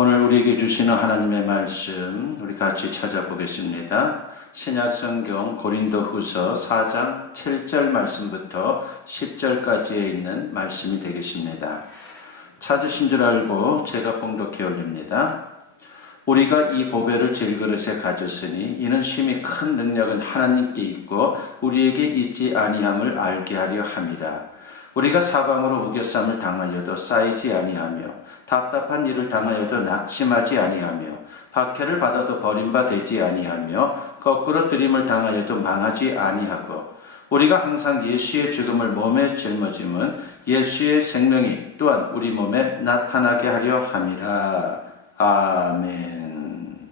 오늘 우리에게 주시는 하나님의 말씀 우리 같이 찾아보겠습니다. 신약성경 고린도후서 4장 7절 말씀부터 10절까지에 있는 말씀이 되겠습니다. 찾으신 줄 알고 제가 봉독해 올립니다. 우리가 이 보배를 질그릇에 가졌으니 이는 심히 큰 능력은 하나님께 있고 우리에게 있지 아니함을 알게 하려 함이라. 우리가 사방으로 우겨쌈을 당하여도 쌓이지 아니하며 답답한 일을 당하여도 낙심하지 아니하며 박해를 받아도 버림받지 아니하며 거꾸로 들임을 당하여도 망하지 아니하고 우리가 항상 예수의 죽음을 몸에 짊어짐은 예수의 생명이 또한 우리 몸에 나타나게 하려 함이라. 아멘.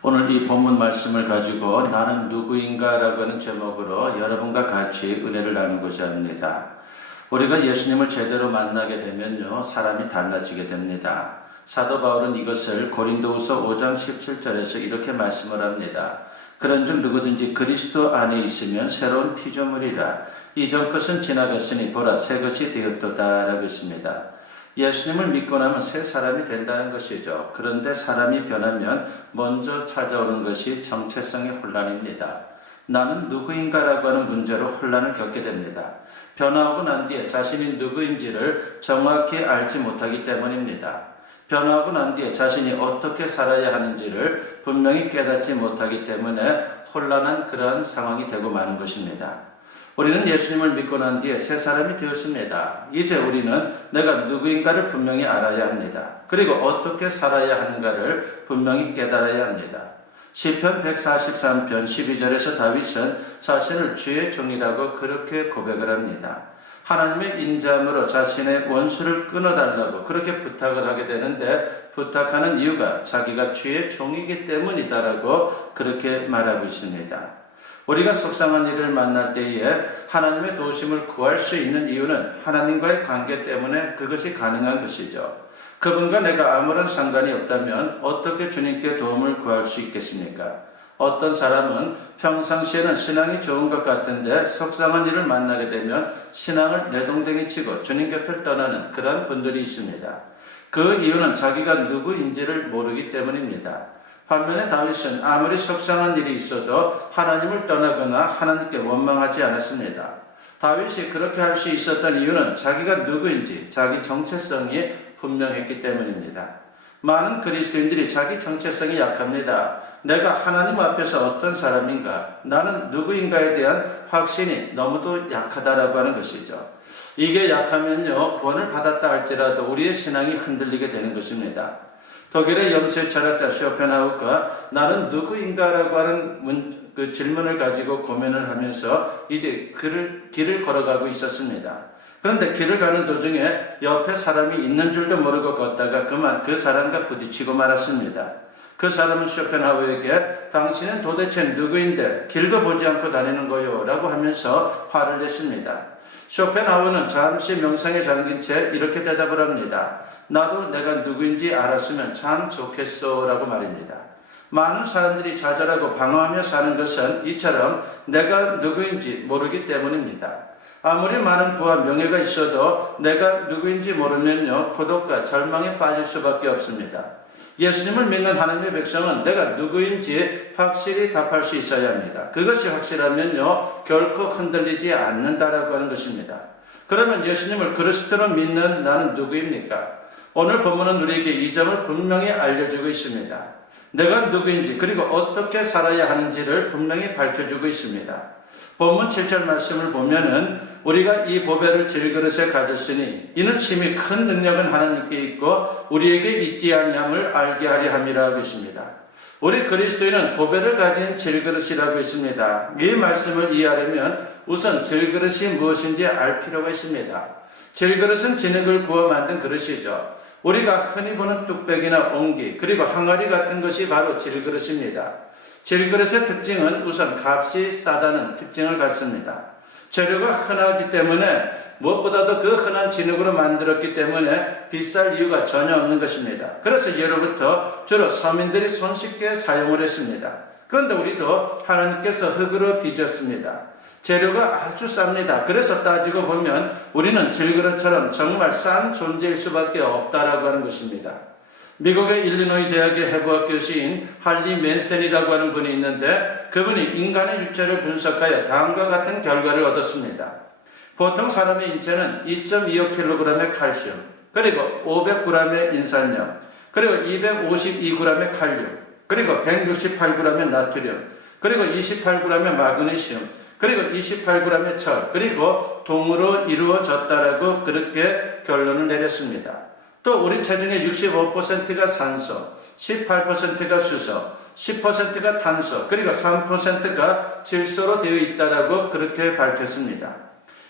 오늘 이 본문 말씀을 가지고 나는 누구인가 라고 하는 제목으로 여러분과 같이 은혜를 나누고자 합니다. 우리가 예수님을 제대로 만나게 되면요, 사람이 달라지게 됩니다. 사도 바울은 이것을 고린도후서 5장 17절에서 이렇게 말씀을 합니다. 그런즉 누구든지 그리스도 안에 있으면 새로운 피조물이라. 이전 것은 지나갔으니 보라 새 것이 되었도다 라고 했습니다. 예수님을 믿고 나면 새 사람이 된다는 것이죠. 그런데 사람이 변하면 먼저 찾아오는 것이 정체성의 혼란입니다. 나는 누구인가라고 하는 문제로 혼란을 겪게 됩니다. 변화하고 난 뒤에 자신이 누구인지를 정확히 알지 못하기 때문입니다. 변화하고 난 뒤에 자신이 어떻게 살아야 하는지를 분명히 깨닫지 못하기 때문에 혼란한 그러한 상황이 되고 마는 것입니다. 우리는 예수님을 믿고 난 뒤에 새 사람이 되었습니다. 이제 우리는 내가 누구인가를 분명히 알아야 합니다. 그리고 어떻게 살아야 하는가를 분명히 깨달아야 합니다. 시편 143편 12절에서 다윗은 자신을 주의 종이라고 그렇게 고백을 합니다. 하나님의 인자함으로 자신의 원수를 끊어달라고 그렇게 부탁을 하게 되는데 부탁하는 이유가 자기가 주의 종이기 때문이다라고 그렇게 말하고 있습니다. 우리가 속상한 일을 만날 때에 하나님의 도우심을 구할 수 있는 이유는 하나님과의 관계 때문에 그것이 가능한 것이죠. 그분과 내가 아무런 상관이 없다면 어떻게 주님께 도움을 구할 수 있겠습니까? 어떤 사람은 평상시에는 신앙이 좋은 것 같은데 속상한 일을 만나게 되면 신앙을 내동댕이 치고 주님 곁을 떠나는 그런 분들이 있습니다. 그 이유는 자기가 누구인지를 모르기 때문입니다. 반면에 다윗은 아무리 속상한 일이 있어도 하나님을 떠나거나 하나님께 원망하지 않았습니다. 다윗이 그렇게 할 수 있었던 이유는 자기가 누구인지 자기 정체성이 분명했기 때문입니다. 많은 그리스도인들이 자기 정체성이 약합니다. 내가 하나님 앞에서 어떤 사람인가, 나는 누구인가에 대한 확신이 너무도 약하다라고 하는 것이죠. 이게 약하면요, 구원을 받았다 할지라도 우리의 신앙이 흔들리게 되는 것입니다. 독일의 영세 철학자 쇼펜하우가 나는 누구인가라고 하는 그 질문을 가지고 고민을 하면서 이제 길을 걸어가고 있었습니다. 그런데 길을 가는 도중에 옆에 사람이 있는 줄도 모르고 걷다가 그만 그 사람과 부딪히고 말았습니다. 그 사람은 쇼펜하우에게 당신은 도대체 누구인데 길도 보지 않고 다니는 거요? 라고 하면서 화를 냈습니다. 쇼펜하우는 잠시 명상에 잠긴 채 이렇게 대답을 합니다. 나도 내가 누구인지 알았으면 참 좋겠어 라고 말입니다. 많은 사람들이 좌절하고 방황하며 사는 것은 이처럼 내가 누구인지 모르기 때문입니다. 아무리 많은 부와 명예가 있어도 내가 누구인지 모르면요, 고독과 절망에 빠질 수밖에 없습니다. 예수님을 믿는 하나님의 백성은 내가 누구인지 확실히 답할 수 있어야 합니다. 그것이 확실하면요, 결코 흔들리지 않는다라고 하는 것입니다. 그러면 예수님을 그리스도로 믿는 나는 누구입니까? 오늘 본문은 우리에게 이 점을 분명히 알려주고 있습니다. 내가 누구인지 그리고 어떻게 살아야 하는지를 분명히 밝혀주고 있습니다. 본문 7절 말씀을 보면은 우리가 이 보배를 질그릇에 가졌으니 이는 심히 큰 능력은 하나님께 있고 우리에게 있지 아니함을 알게 하려 함이라 하고 있습니다. 우리 그리스도인은 보배를 가진 질그릇이라고 했습니다. 이 말씀을 이해하려면 우선 질그릇이 무엇인지 알 필요가 있습니다. 질그릇은 진흙을 구워 만든 그릇이죠. 우리가 흔히 보는 뚝배기나 옹기 그리고 항아리 같은 것이 바로 질그릇입니다. 질그릇의 특징은 우선 값이 싸다는 특징을 갖습니다. 재료가 흔하기 때문에 무엇보다도 그 흔한 진흙으로 만들었기 때문에 비쌀 이유가 전혀 없는 것입니다. 그래서 예로부터 주로 서민들이 손쉽게 사용을 했습니다. 그런데 우리도 하나님께서 흙으로 빚었습니다. 재료가 아주 쌉니다. 그래서 따지고 보면 우리는 질그릇처럼 정말 싼 존재일 수밖에 없다라고 하는 것입니다. 미국의 일리노이 대학의 해부학 교수인 할리 맨센이라고 하는 분이 있는데 그분이 인간의 육체를 분석하여 다음과 같은 결과를 얻었습니다. 보통 사람의 인체는 2.25kg의 칼슘, 그리고 500g의 인산염, 그리고 252g의 칼륨, 그리고 168g의 나트륨, 그리고 28g의 마그네슘, 그리고 28g의 철, 그리고 동으로 이루어졌다라고 그렇게 결론을 내렸습니다. 또 우리 체중의 65%가 산소, 18%가 수소, 10%가 탄소, 그리고 3%가 질소로 되어 있다라고 그렇게 밝혔습니다.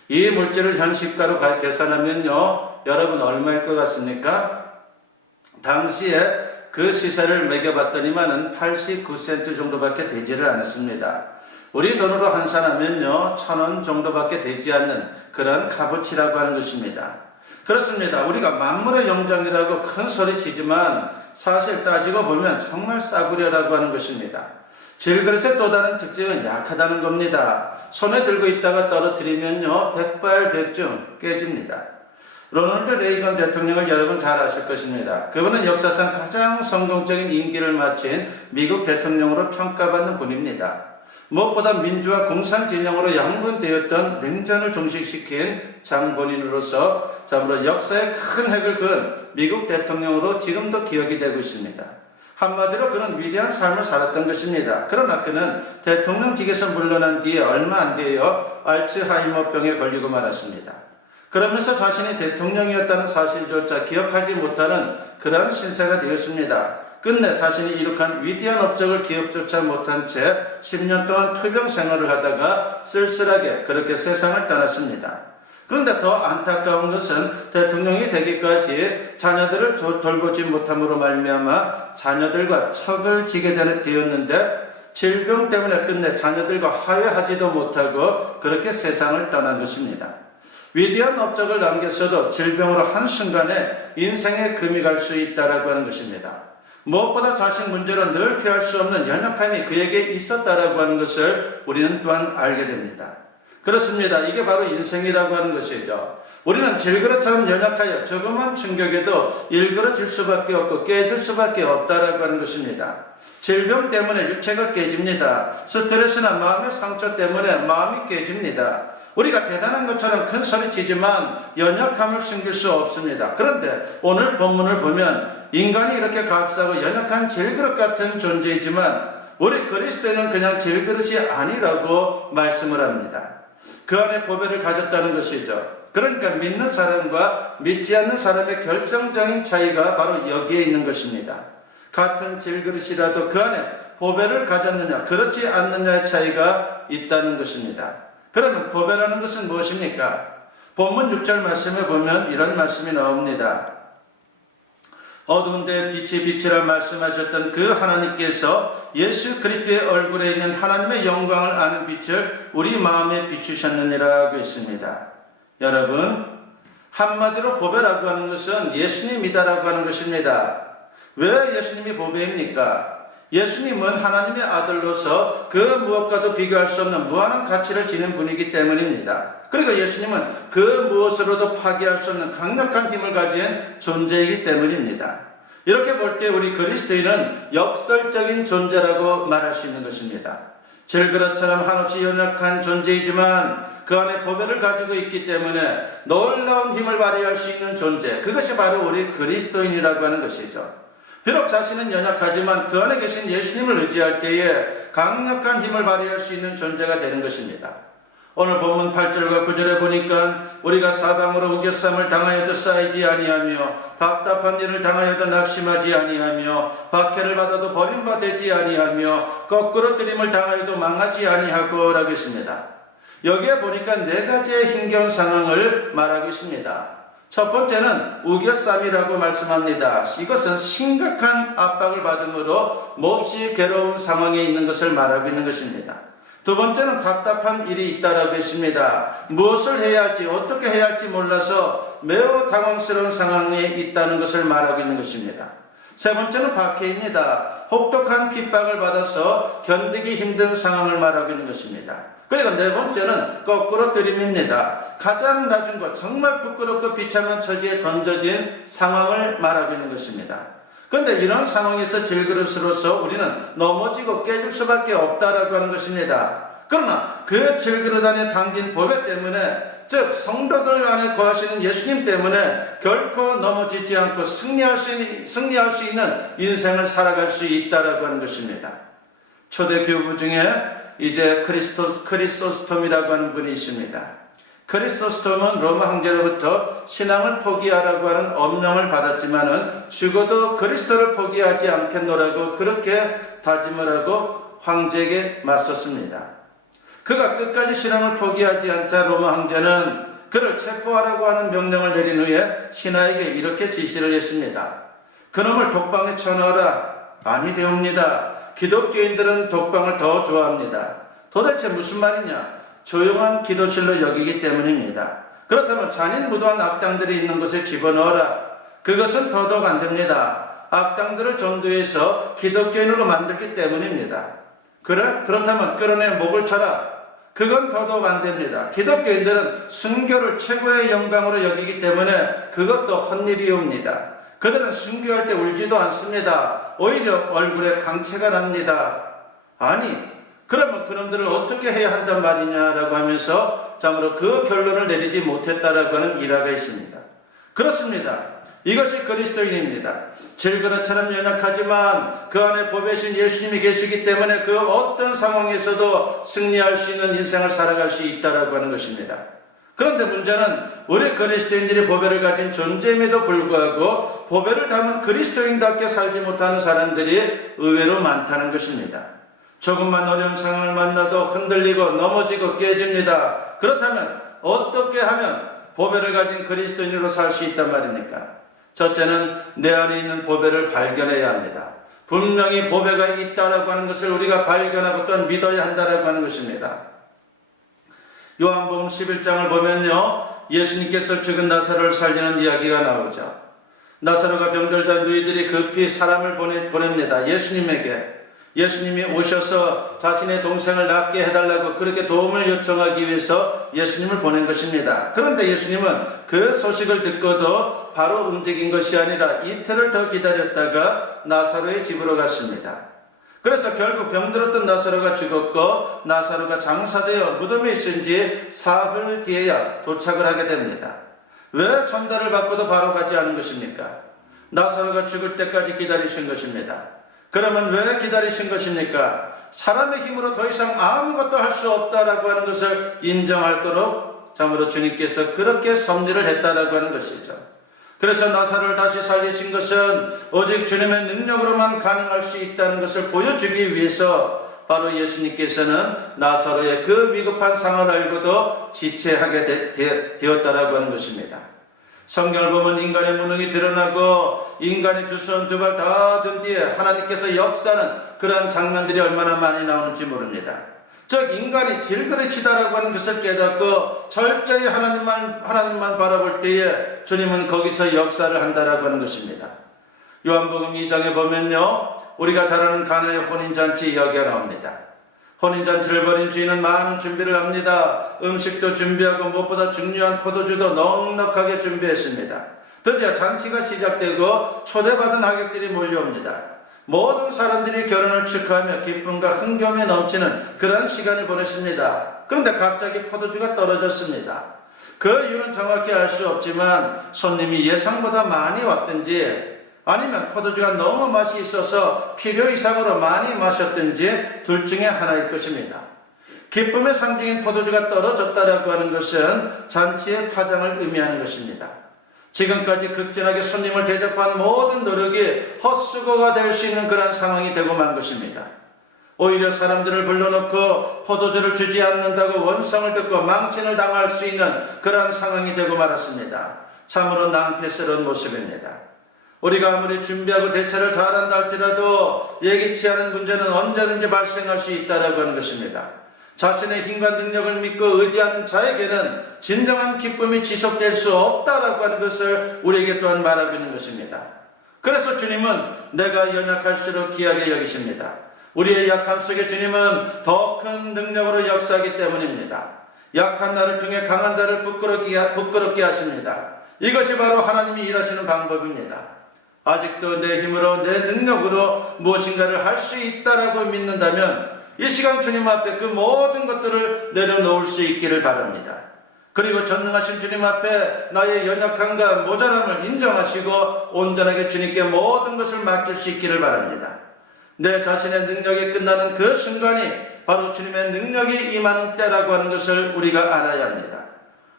이 물질을 현식가로 계산하면요, 여러분 얼마일 것 같습니까? 당시에 그 시세를 매겨봤더니만은 89센트 정도밖에 되지를 않았습니다. 우리 돈으로 환산하면요, 1,000원 정도밖에 되지 않는 그런 값어치라고 하는 것입니다. 그렇습니다. 우리가 만물의 영장이라고 큰 소리 치지만 사실 따지고 보면 정말 싸구려라고 하는 것입니다. 질그릇의 또 다른 특징은 약하다는 겁니다. 손에 들고 있다가 떨어뜨리면요, 백발백중 깨집니다. 로널드 레이건 대통령을 여러분 잘 아실 것입니다. 그분은 역사상 가장 성공적인 임기를 마친 미국 대통령으로 평가받는 분입니다. 무엇보다 민주화 공산 진영으로 양분되었던 냉전을 종식시킨 장본인으로서 참으로 역사에 큰 획을 그은 미국 대통령으로 지금도 기억이 되고 있습니다. 한마디로 그는 위대한 삶을 살았던 것입니다. 그러나 그는 대통령직에서 물러난 뒤에 얼마 안 되어 알츠하이머병에 걸리고 말았습니다. 그러면서 자신이 대통령이었다는 사실조차 기억하지 못하는 그러한 신세가 되었습니다. 끝내 자신이 이룩한 위대한 업적을 기억조차 못한 채 10년 동안 투병 생활을 하다가 쓸쓸하게 그렇게 세상을 떠났습니다. 그런데 더 안타까운 것은 대통령이 되기까지 자녀들을 돌보지 못함으로 말미암아 자녀들과 척을 지게 되었는데 질병 때문에 끝내 자녀들과 화해하지도 못하고 그렇게 세상을 떠난 것입니다. 위대한 업적을 남겼어도 질병으로 한순간에 인생의 금이 갈 수 있다라고 하는 것입니다. 무엇보다 자식 문제로 늘 피할 수 없는 연약함이 그에게 있었다라고 하는 것을 우리는 또한 알게 됩니다. 그렇습니다. 이게 바로 인생이라고 하는 것이죠. 우리는 질그릇처럼 연약하여 조그만 충격에도 일그러질 수밖에 없고 깨질 수밖에 없다라고 하는 것입니다. 질병 때문에 육체가 깨집니다. 스트레스나 마음의 상처 때문에 마음이 깨집니다. 우리가 대단한 것처럼 큰 소리 치지만 연약함을 숨길 수 없습니다. 그런데 오늘 본문을 보면 인간이 이렇게 값싸고 연약한 질그릇 같은 존재이지만 우리 그리스도인은 그냥 질그릇이 아니라고 말씀을 합니다. 그 안에 보배를 가졌다는 것이죠. 그러니까 믿는 사람과 믿지 않는 사람의 결정적인 차이가 바로 여기에 있는 것입니다. 같은 질그릇이라도 그 안에 보배를 가졌느냐 그렇지 않느냐의 차이가 있다는 것입니다. 그러면 보배라는 것은 무엇입니까? 본문 6절 말씀을 보면 이런 말씀이 나옵니다. 어두운 데 빛이 빛이라 말씀하셨던 그 하나님께서 예수 그리스도의 얼굴에 있는 하나님의 영광을 아는 빛을 우리 마음에 비추셨느니라 하고 있습니다. 여러분, 한마디로 보배라고 하는 것은 예수님이다라고 하는 것입니다. 왜 예수님이 보배입니까? 예수님은 하나님의 아들로서 그 무엇과도 비교할 수 없는 무한한 가치를 지닌 분이기 때문입니다. 그리고 예수님은 그 무엇으로도 파괴할 수 없는 강력한 힘을 가진 존재이기 때문입니다. 이렇게 볼 때 우리 그리스도인은 역설적인 존재라고 말할 수 있는 것입니다. 질그릇처럼 한없이 연약한 존재이지만 그 안에 보배를 가지고 있기 때문에 놀라운 힘을 발휘할 수 있는 존재, 그것이 바로 우리 그리스도인이라고 하는 것이죠. 비록 자신은 연약하지만 그 안에 계신 예수님을 의지할 때에 강력한 힘을 발휘할 수 있는 존재가 되는 것입니다. 오늘 본문 8절과 9절에 보니까 우리가 사방으로 우겨쌈을 당하여도 쌓이지 아니하며 답답한 일을 당하여도 낙심하지 아니하며 박해를 받아도 버림받지 아니하며 거꾸로 뜨림을 당하여도 망하지 아니하고 라고 했습니다. 여기에 보니까 네 가지의 힘겨운 상황을 말하고 있습니다. 첫 번째는 우겨쌈이라고 말씀합니다. 이것은 심각한 압박을 받음으로 몹시 괴로운 상황에 있는 것을 말하고 있는 것입니다. 두 번째는 답답한 일이 있다라고 했습니다. 무엇을 해야 할지 어떻게 해야 할지 몰라서 매우 당황스러운 상황에 있다는 것을 말하고 있는 것입니다. 세 번째는 박해입니다. 혹독한 핍박을 받아서 견디기 힘든 상황을 말하고 있는 것입니다. 그리고 네 번째는 거꾸로 들임입니다. 가장 낮은 것, 정말 부끄럽고 비참한 처지에 던져진 상황을 말하고 있는 것입니다. 그런데 이런 상황에서 질그릇으로서 우리는 넘어지고 깨질 수밖에 없다라고 하는 것입니다. 그러나 그 질그릇 안에 담긴 보배 때문에, 즉 성도들 안에 거하시는 예수님 때문에 결코 넘어지지 않고 승리할 수 있는 인생을 살아갈 수 있다라고 하는 것입니다. 초대 교부 중에 이제 크리소스톰이라고 하는 분이 있습니다. 크리소스톰은 로마 황제로부터 신앙을 포기하라고 하는 엄명을 받았지만은 죽어도 그리스도를 포기하지 않겠노라고 그렇게 다짐을 하고 황제에게 맞섰습니다. 그가 끝까지 신앙을 포기하지 않자 로마 황제는 그를 체포하라고 하는 명령을 내린 후에 신하에게 이렇게 지시를 했습니다. 그놈을 독방에 쳐넣어라. 아니 되옵니다. 기독교인들은 독방을 더 좋아합니다. 도대체 무슨 말이냐? 조용한 기도실로 여기기 때문입니다. 그렇다면 잔인무도한 악당들이 있는 곳에 집어넣어라. 그것은 더더욱 안 됩니다. 악당들을 전도해서 기독교인으로 만들기 때문입니다. 그렇다면 끌어내 목을 쳐라. 그건 더더욱 안 됩니다. 기독교인들은 순교를 최고의 영광으로 여기기 때문에 그것도 헛일이옵니다. 그들은 순교할 때 울지도 않습니다. 오히려 얼굴에 강체가 납니다. 아니, 그러면 그놈들을 어떻게 해야 한단 말이냐라고 하면서 참으로 그 결론을 내리지 못했다라고 하는 일화가 있습니다. 그렇습니다. 이것이 그리스도인입니다. 질그릇처럼 연약하지만 그 안에 보배신 예수님이 계시기 때문에 그 어떤 상황에서도 승리할 수 있는 인생을 살아갈 수 있다라고 하는 것입니다. 그런데 문제는 우리 그리스도인들이 보배를 가진 존재임에도 불구하고 보배를 담은 그리스도인답게 살지 못하는 사람들이 의외로 많다는 것입니다. 조금만 어려운 상황을 만나도 흔들리고 넘어지고 깨집니다. 그렇다면 어떻게 하면 보배를 가진 그리스도인으로 살 수 있단 말입니까? 첫째는 내 안에 있는 보배를 발견해야 합니다. 분명히 보배가 있다라고 하는 것을 우리가 발견하고 또한 믿어야 한다라고 하는 것입니다. 요한복음 11장을 보면요, 예수님께서 죽은 나사로를 살리는 이야기가 나오죠. 나사로가 병들자 누이들이 급히 사람을 보냅니다. 예수님이 오셔서 자신의 동생을 낫게 해달라고 그렇게 도움을 요청하기 위해서 예수님을 보낸 것입니다. 그런데 예수님은 그 소식을 듣고도 바로 움직인 것이 아니라 이틀을 더 기다렸다가 나사로의 집으로 갔습니다. 그래서 결국 병들었던 나사로가 죽었고 나사로가 장사되어 무덤에 있은 지 사흘 뒤에야 도착을 하게 됩니다. 왜 전달을 받고도 바로 가지 않은 것입니까? 나사로가 죽을 때까지 기다리신 것입니다. 그러면 왜 기다리신 것입니까? 사람의 힘으로 더 이상 아무것도 할 수 없다라고 하는 것을 인정하도록 참으로 주님께서 그렇게 섭리를 했다라고 하는 것이죠. 그래서 나사로를 다시 살리신 것은 오직 주님의 능력으로만 가능할 수 있다는 것을 보여주기 위해서 바로 예수님께서는 나사로의 그 위급한 상황을 알고도 지체하게 되었다라고 하는 것입니다. 성경을 보면 인간의 무능이 드러나고 인간이 두 손 두 발 다 든 뒤에 하나님께서 역사하는 그러한 장면들이 얼마나 많이 나오는지 모릅니다. 즉 인간이 질그릇이다라고 하는 것을 깨닫고 철저히 하나님만 바라볼 때에 주님은 거기서 역사를 한다라고 하는 것입니다. 요한복음 2장에 보면요, 우리가 잘 아는 가나의 혼인잔치 이야기가 나옵니다. 혼인잔치를 벌인 주인은 많은 준비를 합니다. 음식도 준비하고 무엇보다 중요한 포도주도 넉넉하게 준비했습니다. 드디어 잔치가 시작되고 초대받은 하객들이 몰려옵니다. 모든 사람들이 결혼을 축하하며 기쁨과 흥겨움에 넘치는 그런 시간을 보냈습니다. 그런데 갑자기 포도주가 떨어졌습니다. 그 이유는 정확히 알 수 없지만 손님이 예상보다 많이 왔든지 아니면 포도주가 너무 맛이 있어서 필요 이상으로 많이 마셨든지 둘 중에 하나일 것입니다. 기쁨의 상징인 포도주가 떨어졌다라고 하는 것은 잔치의 파장을 의미하는 것입니다. 지금까지 극진하게 손님을 대접한 모든 노력이 헛수고가 될 수 있는 그런 상황이 되고 만 것입니다. 오히려 사람들을 불러놓고 포도주를 주지 않는다고 원성을 듣고 망신을 당할 수 있는 그런 상황이 되고 말았습니다. 참으로 낭패스러운 모습입니다. 우리가 아무리 준비하고 대처를 잘한다 할지라도 예기치 않은 문제는 언제든지 발생할 수 있다라고 하는 것입니다. 자신의 힘과 능력을 믿고 의지하는 자에게는 진정한 기쁨이 지속될 수 없다라고 하는 것을 우리에게 또한 말하고 있는 것입니다. 그래서 주님은 내가 연약할수록 귀하게 여기십니다. 우리의 약함 속에 주님은 더 큰 능력으로 역사하기 때문입니다. 약한 나를 통해 강한 자를 부끄럽게 하십니다. 이것이 바로 하나님이 일하시는 방법입니다. 아직도 내 힘으로 내 능력으로 무엇인가를 할 수 있다라고 믿는다면 이 시간 주님 앞에 그 모든 것들을 내려놓을 수 있기를 바랍니다. 그리고 전능하신 주님 앞에 나의 연약함과 모자람을 인정하시고 온전하게 주님께 모든 것을 맡길 수 있기를 바랍니다. 내 자신의 능력이 끝나는 그 순간이 바로 주님의 능력이 임하는 때라고 하는 것을 우리가 알아야 합니다.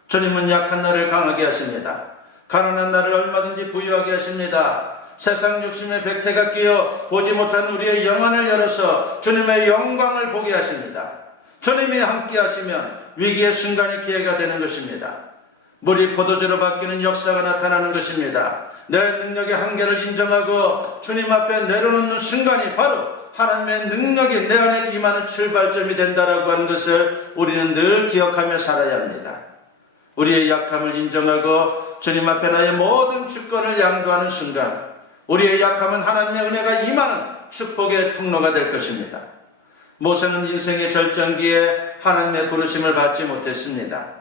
주님은 약한 나를 강하게 하십니다. 가난한 나를 얼마든지 부유하게 하십니다. 세상 욕심의 백태가 끼어 보지 못한 우리의 영혼을 열어서 주님의 영광을 보게 하십니다. 주님이 함께 하시면 위기의 순간이 기회가 되는 것입니다. 물이 포도주로 바뀌는 역사가 나타나는 것입니다. 내 능력의 한계를 인정하고 주님 앞에 내려놓는 순간이 바로 하나님의 능력이 내 안에 임하는 출발점이 된다라고 하는 것을 우리는 늘 기억하며 살아야 합니다. 우리의 약함을 인정하고 주님 앞에 나의 모든 주권을 양도하는 순간 우리의 약함은 하나님의 은혜가 임하는 축복의 통로가 될 것입니다. 모세는 인생의 절정기에 하나님의 부르심을 받지 못했습니다.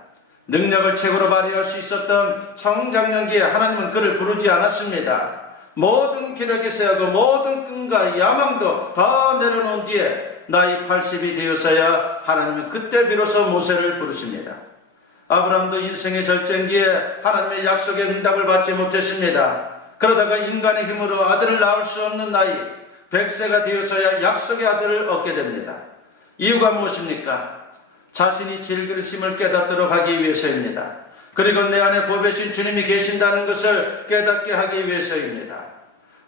능력을 최고로 발휘할 수 있었던 청장년기에 하나님은 그를 부르지 않았습니다. 모든 기력이 쇠하고 모든 끈과 야망도 다 내려놓은 뒤에 나이 80이 되어서야 하나님은 그때 비로소 모세를 부르십니다. 아브라함도 인생의 절정기에 하나님의 약속의 응답을 받지 못했습니다. 그러다가 인간의 힘으로 아들을 낳을 수 없는 나이 100세가 되어서야 약속의 아들을 얻게 됩니다. 이유가 무엇입니까? 자신이 질그릇임을 깨닫도록 하기 위해서입니다. 그리고 내 안에 보배신 주님이 계신다는 것을 깨닫게 하기 위해서입니다.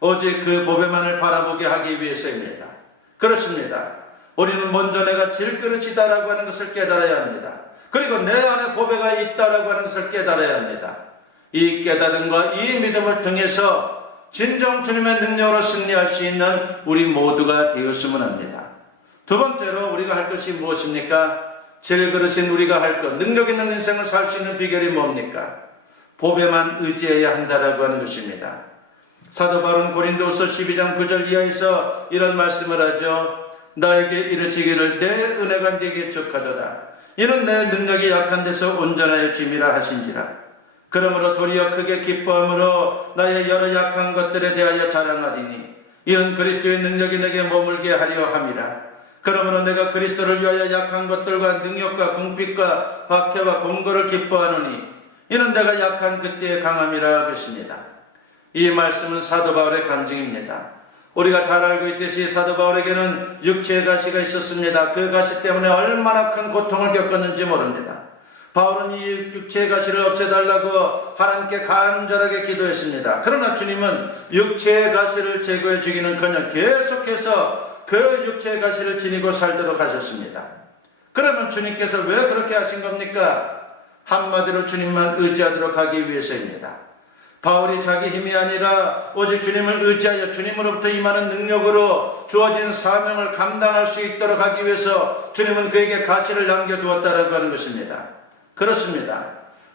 오직 그 보배만을 바라보게 하기 위해서입니다. 그렇습니다. 우리는 먼저 내가 질그릇이다라고 하는 것을 깨달아야 합니다. 그리고 내 안에 보배가 있다라고 하는 것을 깨달아야 합니다. 이 깨달음과 이 믿음을 통해서 진정 주님의 능력으로 승리할 수 있는 우리 모두가 되었으면 합니다. 두 번째로 우리가 할 것이 무엇입니까? 질그릇인 우리가 할 것, 능력 있는 인생을 살 수 있는 비결이 뭡니까? 보배만 의지해야 한다라고 하는 것입니다. 사도 바울은 고린도후서 12장 9절 이하에서 이런 말씀을 하죠. 나에게 이르시기를 내 은혜가 네게 족하도다. 이는 내 능력이 약한 데서 온전하여 짐이라 하신지라. 그러므로 도리어 크게 기뻐함으로 나의 여러 약한 것들에 대하여 자랑하리니 이는 그리스도의 능력이 내게 머물게 하려 함이라. 그러므로 내가 그리스도를 위하여 약한 것들과 능력과 궁핍과 박해와 공고를 기뻐하노니 이는 내가 약한 그때의 강함이라 것입니다. 이 말씀은 사도 바울의 간증입니다. 우리가 잘 알고 있듯이 사도 바울에게는 육체의 가시가 있었습니다. 그 가시 때문에 얼마나 큰 고통을 겪었는지 모릅니다. 바울은 이 육체의 가시를 없애달라고 하나님께 간절하게 기도했습니다. 그러나 주님은 육체의 가시를 제거해 주기는커녕 계속해서 그 육체의 가시를 지니고 살도록 하셨습니다. 그러면 주님께서 왜 그렇게 하신 겁니까? 한마디로 주님만 의지하도록 하기 위해서입니다. 바울이 자기 힘이 아니라 오직 주님을 의지하여 주님으로부터 임하는 능력으로 주어진 사명을 감당할 수 있도록 하기 위해서 주님은 그에게 가시를 남겨두었다라고 하는 것입니다. 그렇습니다.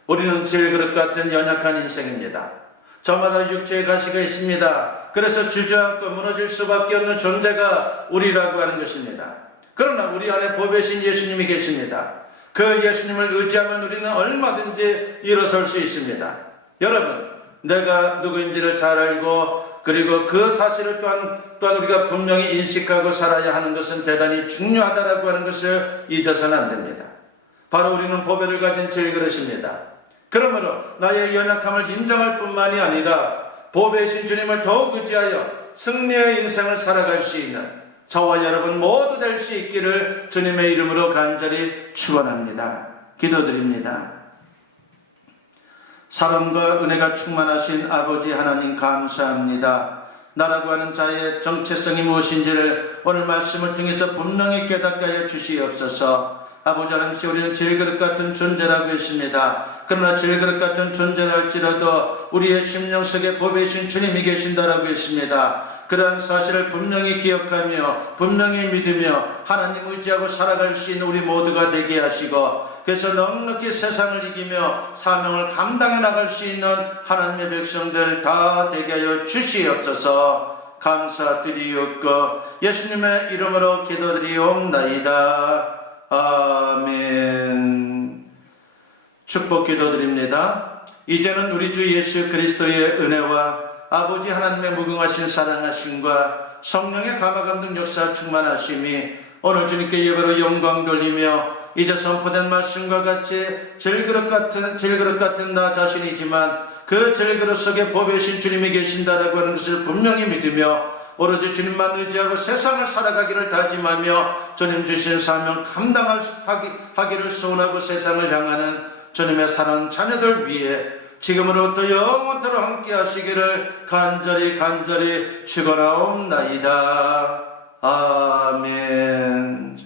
우리는 질그릇 같은 연약한 인생입니다. 저마다 육체의 가시가 있습니다. 그래서 주저앉고 무너질 수밖에 없는 존재가 우리라고 하는 것입니다. 그러나 우리 안에 보배신 예수님이 계십니다. 그 예수님을 의지하면 우리는 얼마든지 일어설 수 있습니다. 여러분, 내가 누구인지를 잘 알고 그리고 그 사실을 또한 우리가 분명히 인식하고 살아야 하는 것은 대단히 중요하다라고 하는 것을 잊어서는 안 됩니다. 바로 우리는 보배를 가진 질그릇입니다. 그러므로 나의 연약함을 인정할 뿐만이 아니라 보배이신 주님을 더욱 의지하여 승리의 인생을 살아갈 수 있는 저와 여러분 모두 될 수 있기를 주님의 이름으로 간절히 축원합니다. 기도드립니다. 사랑과 은혜가 충만하신 아버지 하나님 감사합니다. 나라고 하는 자의 정체성이 무엇인지를 오늘 말씀을 통해서 분명히 깨닫게 하여 주시옵소서. 아버지 하나님, 우리는 질그릇 같은 존재라고 했습니다. 그러나 질그릇 같은 존재랄지라도 우리의 심령 속에 보배이신 주님이 계신다라고 했습니다. 그러한 사실을 분명히 기억하며 분명히 믿으며 하나님 의지하고 살아갈 수 있는 우리 모두가 되게 하시고, 그래서 넉넉히 세상을 이기며 사명을 감당해 나갈 수 있는 하나님의 백성들 다 되게 하여 주시옵소서. 감사드리옵고 예수님의 이름으로 기도드리옵나이다. 아멘. 축복 기도드립니다. 이제는 우리 주 예수 그리스도의 은혜와 아버지 하나님의 무궁하신 사랑하심과 성령의 감화감동 역사 충만하심이 오늘 주님께 예배로 영광 돌리며 이제 선포된 말씀과 같이 질그릇 같은 나 자신이지만 그 질그릇 속에 보배신 주님이 계신다라고 하는 것을 분명히 믿으며 오로지 주님만 의지하고 세상을 살아가기를 다짐하며 주님 주신 사명 감당하기를 소원하고 세상을 향하는 주님의 사랑하는 자녀들 위해 지금으로부터 영원토록 함께 하시기를 간절히 축원하옵나이다. 아멘.